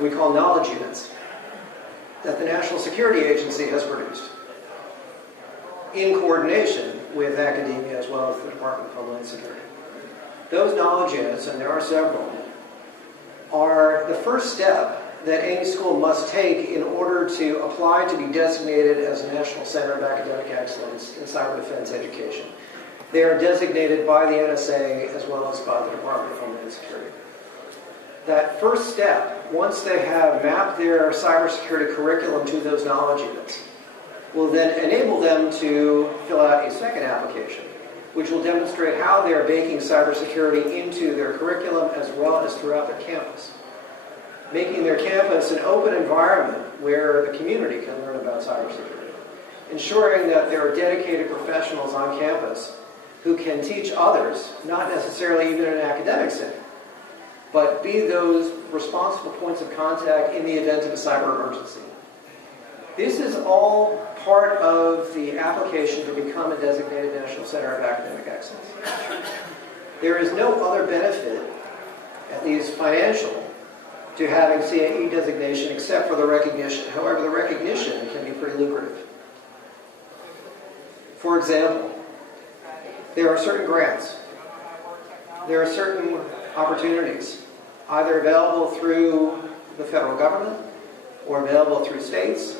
that we call knowledge units that the National Security Agency has produced in coordination with academia as well as the Department of Homeland Security. Those knowledge units, and there are several, are the first step that any school must take in order to apply to be designated as a National Center of Academic Excellence in Cyber Defense Education. They are designated by the NSA as well as by the Department of Homeland Security. That first step, once they have mapped their cybersecurity curriculum to those knowledge units, will then enable them to fill out a second application, which will demonstrate how they are baking cybersecurity into their curriculum as well as throughout their campus, making their campus an open environment where the community can learn about cybersecurity, ensuring that there are dedicated professionals on campus who can teach others, not necessarily even in an academic setting, but be those responsible points of contact in the event of a cyber emergency. This is all part of the application to become a designated National Center of Academic Excellence. There is no other benefit, at least financial, to having CAE designation except for the recognition. However, the recognition can be pretty lucrative. For example, there are certain grants. There are certain opportunities, either available through the federal government or available through states,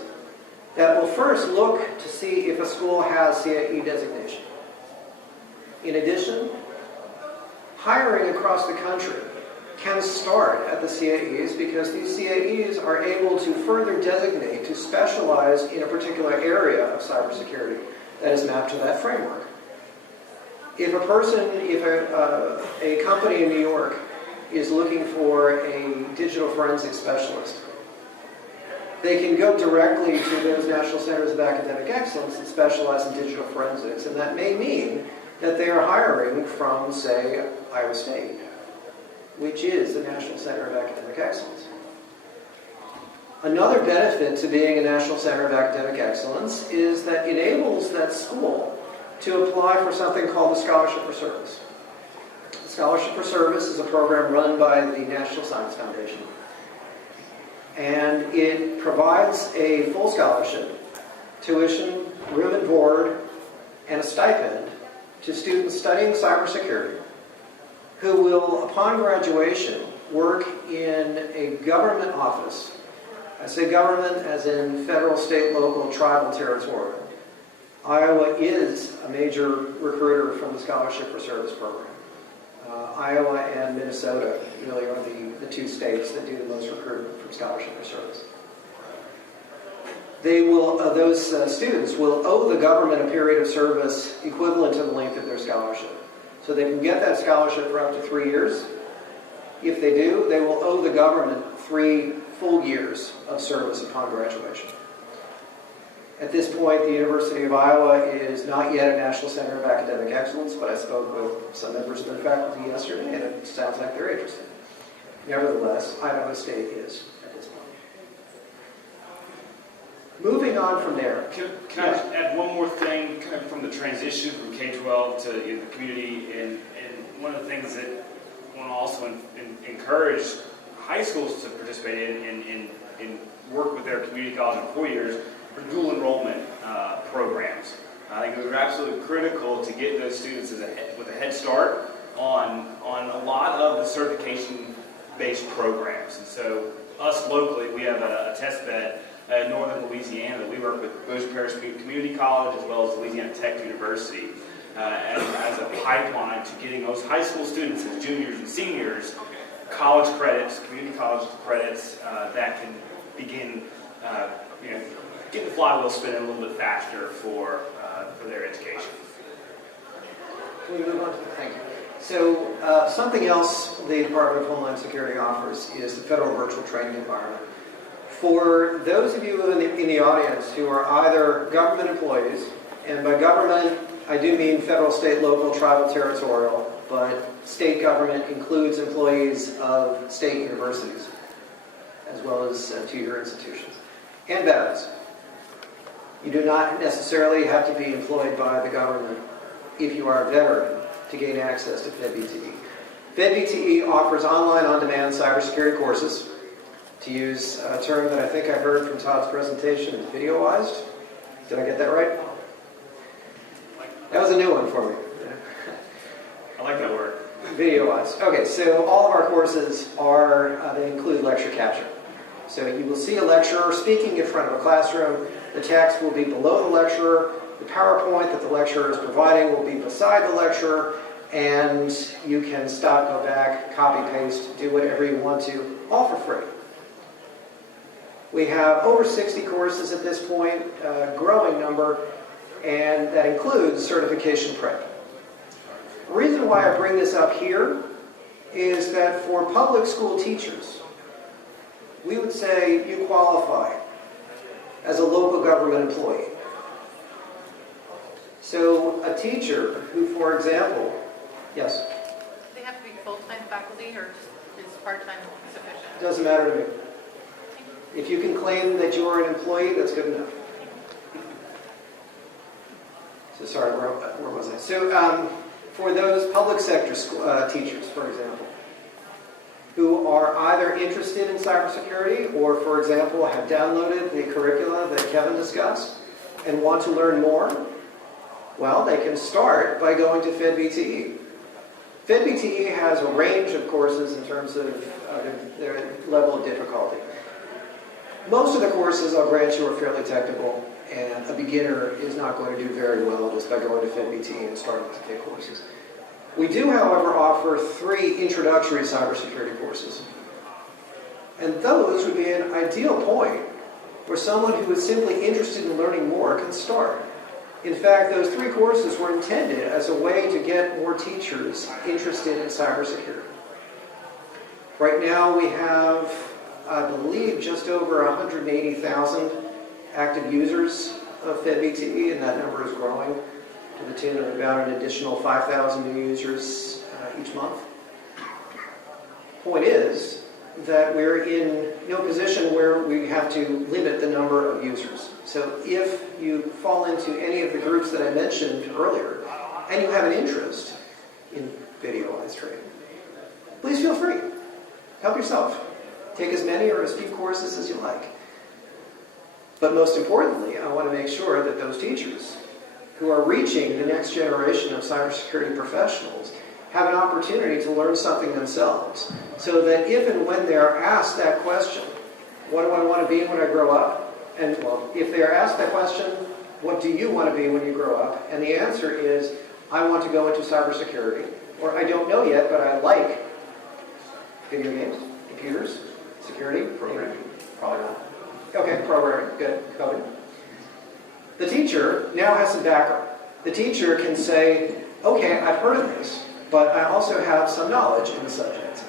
that will first look to see if a school has CAE designation. In addition, hiring across the country can start at the CAEs because these CAEs are able to further designate to specialize in a particular area of cybersecurity that is mapped to that framework. If a company in New York is looking for a digital forensics specialist, they can go directly to those National Centers of Academic Excellence that specialize in digital forensics, and that may mean that they are hiring from, say, Iowa State, which is the National Center of Academic Excellence. Another benefit to being a National Center of Academic Excellence is that it enables that school to apply for something called the Scholarship for Service. The Scholarship for Service is a program run by the National Science Foundation. And it provides a full scholarship, tuition, room and board, and a stipend to students studying cybersecurity who will, upon graduation, work in a government office. I say government as in federal, state, local, tribal, territorial. Iowa is a major recruiter from the Scholarship for Service program. Iowa and Minnesota really are the two states that do the most recruitment from Scholarship for Service. They will, those students will owe the government a period of service equivalent to the length of their scholarship. So they can get that scholarship for up to 3 years. If they do, they will owe the government 3 full years of service upon graduation. At this point, the University of Iowa is not yet a National Center of Academic Excellence, but I spoke with some members of their faculty yesterday, and it sounds like they're interested. Nevertheless, Idaho State is at this point. Moving on from there. Can I just add one more thing, kind of from the transition from K-12 to the community, and one of the things that I want to also encourage high schools to participate in work with their community college in 4 years for dual enrollment programs. I think those are absolutely critical to get those students with a head start on a lot of the certification-based programs. And so us locally, we have a test bed in northern Louisiana that we work with Bossier Parish Community College as well as Louisiana Tech University as a pipeline to getting those high school students as juniors and seniors college credits, community college credits that can begin get the flywheel spinning a little bit faster for their education. Can we move on? Thank you. So something else the Department of Homeland Security offers is the federal virtual training environment. For those of you in the audience who are either government employees, and by government I do mean federal, state, local, tribal, territorial, but state government includes employees of state universities, as well as two-year institutions, and veterans. You do not necessarily have to be employed by the government if you are a veteran to gain access to FedBTE. FedBTE offers online on-demand cybersecurity courses To use a term that I think I heard from Todd's presentation, is videoized. Did I get that right? That was a new one for me. I like that word. Videoized. Okay, so all of our courses they include lecture capture. So you will see a lecturer speaking in front of a classroom. The text will be below the lecturer. The PowerPoint that the lecturer is providing will be beside the lecturer. And you can stop, go back, copy, paste, do whatever you want to, all for free. We have over 60 courses at this point, a growing number, and that includes certification prep. The reason why I bring this up here is that for public school teachers, we would say you qualify as a local government employee. So a teacher who, for example, yes? Do they have to be full-time faculty or just is part-time sufficient? Doesn't matter to me. If you can claim that you are an employee, that's good enough. So sorry, where was I? So for those public sector teachers, for example, who are either interested in cybersecurity or, for example, have downloaded the curricula that Kevin discussed and want to learn more, well, they can start by going to FedBTE. FedBTE has a range of courses in terms of their level of difficulty. Most of the courses, I'll grant you, are fairly technical, and a beginner is not going to do very well just by going to FedBTE and starting to take courses. We do, however, offer 3 introductory cybersecurity courses. And those would be an ideal point where someone who is simply interested in learning more can start. In fact, those 3 courses were intended as a way to get more teachers interested in cybersecurity. Right now we have, I believe, just over 180,000 active users of FedBTE, and that number is growing to the tune of about an additional 5,000 new users each month. Point is that we're in no position where we have to limit the number of users. So if you fall into any of the groups that I mentioned earlier, and you have an interest in videoized training, please feel free. Help yourself. Take as many or as few courses as you like. But most importantly, I want to make sure that those teachers who are reaching the next generation of cybersecurity professionals have an opportunity to learn something themselves, so that if and when they are asked that question, what do I want to be when I grow up? And well, if they are asked that question, what do you want to be when you grow up? And the answer is, I want to go into cybersecurity, or I don't know yet, but I like video games, computers, security, programming. Probably not. Okay, programming, good, coding. The teacher now has some background. The teacher can say, okay, I've heard of this, but I also have some knowledge in the subject.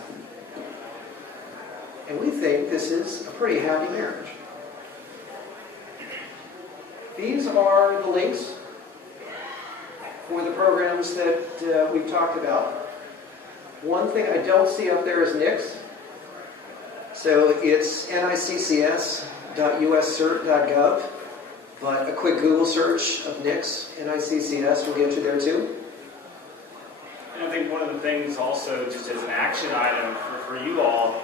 And we think this is a pretty happy marriage. These are the links for the programs that we've talked about. One thing I don't see up there is NICS. So it's niccs.uscert.gov, but a quick Google search of NICS, NICCS, will get you there too. And I think one of the things also, just as an action item for you all,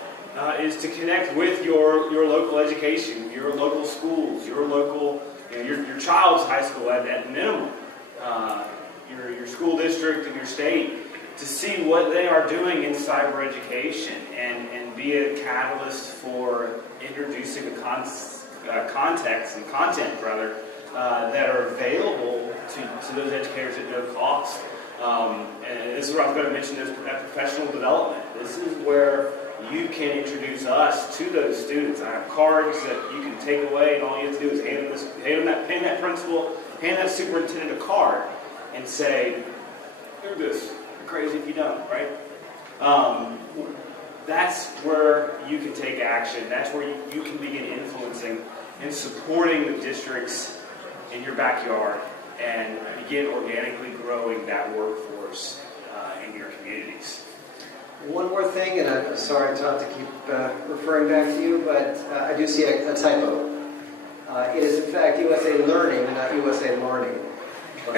is to connect with your local education, your local schools, your local, your child's high school at minimum, your school district and your state, to see what they are doing in cyber education and be a catalyst for introducing the context and content, rather, that are available to those educators at no cost. And this is where I was going to mention that professional development. This is where you can introduce us to those students. I have cards that you can take away, and all you have to do is hand that principal, hand that superintendent a card, and say, do this. You're crazy if you don't, right? That's where you can take action. That's where you can begin influencing and supporting the districts in your backyard and begin organically growing that workforce in your communities. One more thing, and I'm sorry, Todd, to keep referring back to you, but I do see a typo. It is, in fact, USA Learning and not USA Learning. But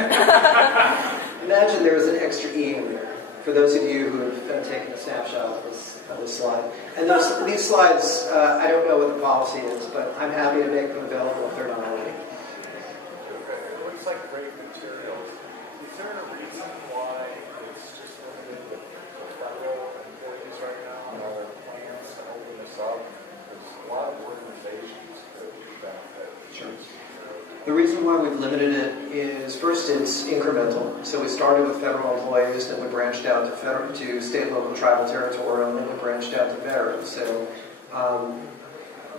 imagine there was an extra E in there. For those of you who have taken a snapshot of this slide. And these slides, I don't know what the policy is, but I'm happy to make them available if they're not already. It looks like great materials. Is there a reason why it's just limited with federal employees right now? And are there plans to open this up? There's a lot of organizations that do benefit. Sure. The reason why we've limited it is, first, it's incremental. So we started with federal employees, then we branched out to state, local, tribal, territorial, and then we branched out to veterans. So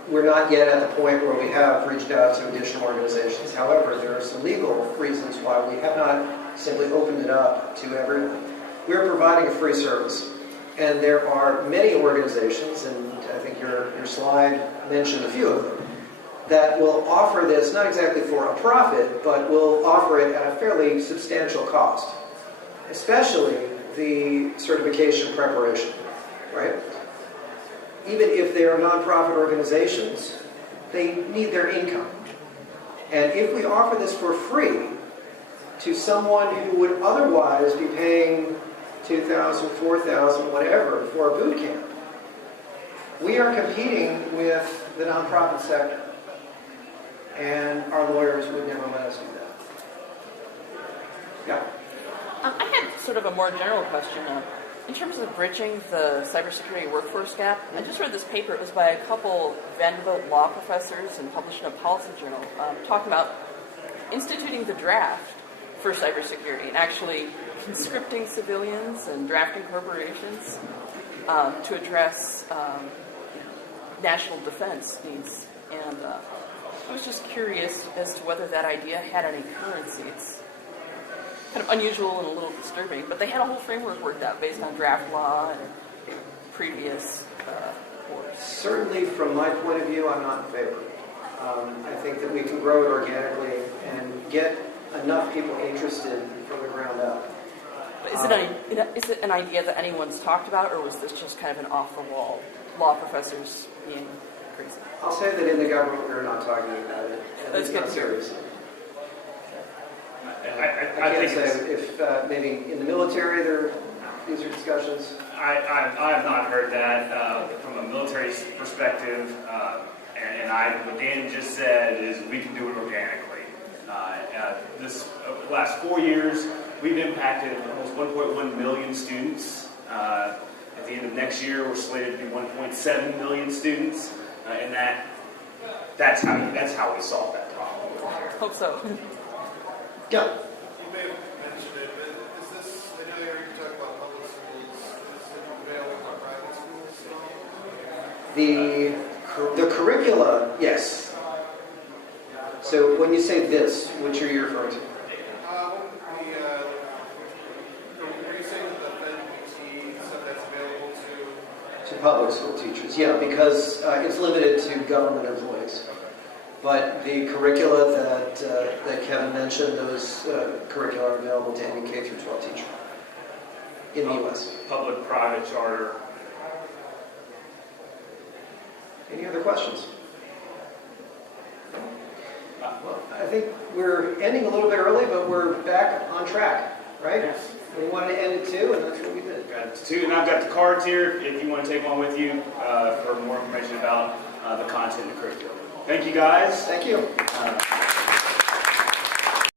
we're not yet at the point where we have reached out to additional organizations. However, there are some legal reasons why we have not simply opened it up to everyone. We're providing a free service. And there are many organizations, and I think your slide mentioned a few of them, that will offer this, not exactly for a profit, but will offer it at a fairly substantial cost, especially the certification preparation, right? Even if they are nonprofit organizations, they need their income. And if we offer this for free to someone who would otherwise be paying $2,000, $4,000, whatever, for a boot camp, we are competing with the nonprofit sector. And our lawyers would never let us do that. Yeah. I had sort of a more general question. In terms of bridging the cybersecurity workforce gap, I just read this paper. It was by a couple Vanderbilt law professors and published in a policy journal, talking about instituting the draft for cybersecurity and actually conscripting civilians and drafting corporations to address national defense needs. And I was just curious as to whether that idea had any currency. It's kind of unusual and a little disturbing, but they had a whole framework worked out based on draft law and previous wars. Certainly, from my point of view, I'm not in favor. I think that we can grow it organically and get enough people interested from the ground up. Is it an idea that anyone's talked about, or was this just kind of an off-the-wall law professors being crazy? I'll say that in the government we're not talking about it. That's good. Not seriously. I I can't think say if maybe in the military these are discussions. I have not heard that from a military perspective, and what Dan just said is we can do it organically. This last 4 years, we've impacted almost 1.1 million students. At the end of next year, we're slated to be 1.7 million students, and that's how we solve that problem. Hope so. Yeah. You may have mentioned it, but is this, I know you talk about public schools, is it available on private schools? The curricula, yes. So when you say this, which are you referring to? Are you saying that the FedUT stuff that's available to? To public school teachers, yeah, because it's limited to government employees. But the curricula that Kevin mentioned, those curricula are available to any K through 12 teacher in the U.S. Public, private, charter. Any other questions? Well, I think we're ending a little bit early, but we're back on track, right? Yes. We wanted to end at 2, and that's what we did. Got two, and I've got the cards here if you want to take one with you for more information about the content and the curriculum. Thank you, guys. Thank you.